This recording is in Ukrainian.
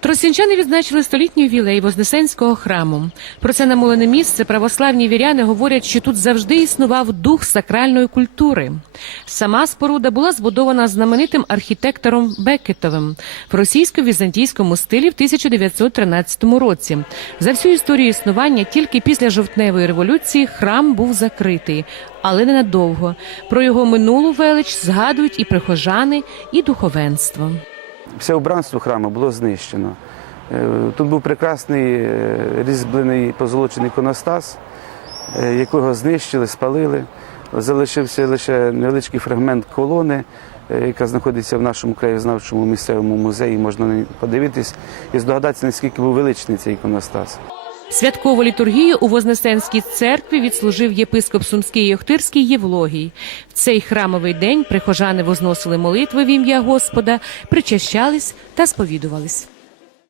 Тростянчани відзначили столітній ювілей Вознесенського храму. Про це намолене місце православні віряни говорять, що тут завжди існував дух сакральної культури. Сама споруда була збудована знаменитим архітектором Бекетовим в російсько-візантійському стилі в 1913 році. За всю історію існування тільки після жовтневої революції храм був закритий, але ненадовго. Про його минулу велич згадують і прихожани, і духовенство. Все убранство храму було знищено. Е, Тут був прекрасний е, різьблений позолочений іконостас, е, якого знищили, спалили. Залишився лише невеличкий фрагмент колони, яка знаходиться в нашому краєзнавчому місцевому музеї. Можна подивитись і здогадатися, наскільки був величний цей іконостас. Святкову літургію у Вознесенській церкві відслужив єпископ Сумський і Охтирський Євлогій. В цей храмовий день прихожани возносили молитви в ім'я Господа, причащались та сповідувались.